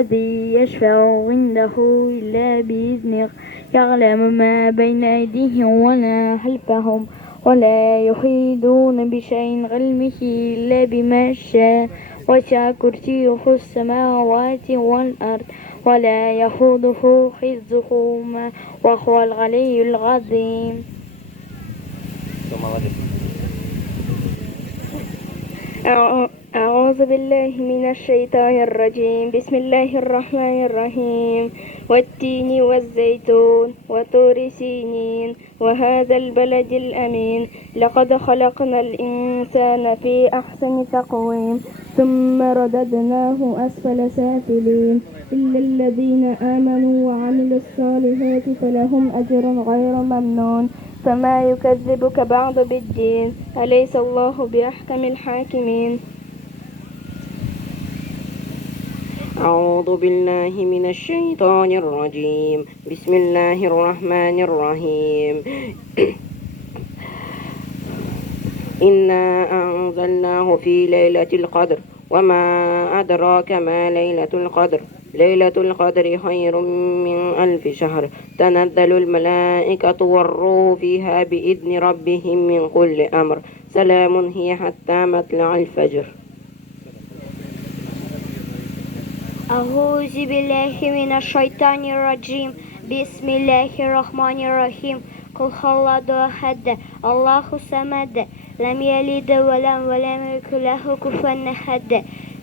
الذي يشفع عنده إلا بإذنه يعلم ما بين أيديهم وما خلفهم ولا يحيطون بشيء من علمه إلا بما شاء وسع كرسيه السماوات والأرض ولا يحوطه حفظهما وهو العلي العظيم. أعوذ بالله من الشيطان الرجيم. بسم الله الرحمن الرحيم. والتين والزيتون وطور سينين وهذا البلد الأمين لقد خلقنا الإنسان في أحسن تقويم ثم رددناه أسفل سافلين إلا الذين آمنوا وعملوا الصالحات فلهم أجر غير ممنون. فما يكذبك بعد بالدين أليس الله بأحكم الحاكمين. أعوذ بالله من الشيطان الرجيم. بسم الله الرحمن الرحيم. إنا أنزلناه في ليلة القدر وما أدراك ما ليلة القدر. ليلة القدر خير من 1000 شهر. تنزل الملائكة والروح فيها بإذن ربهم من كل أمر. سلام هي حتى مطلع الفجر. أعوذ بالله من الشيطان الرجيم. بسم الله الرحمن الرحيم. قل هو أحد الله الصمد لم يلد ولم يكن له كفوا أحد.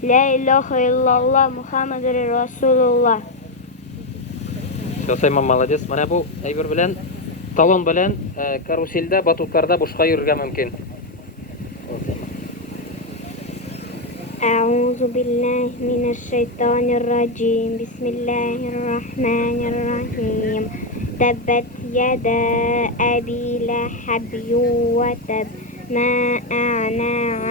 لا إله إلا الله محمد رسول الله. Все, молодец. Mana bu әйбер белән, талон белән каруселдә, батутларда бушка йөрергә мөмкин. أعوذ بالله من الشيطان الرجيم. بسم الله الرحمن الرحيم. تبت يدا أبي لهب وتب ما أغنى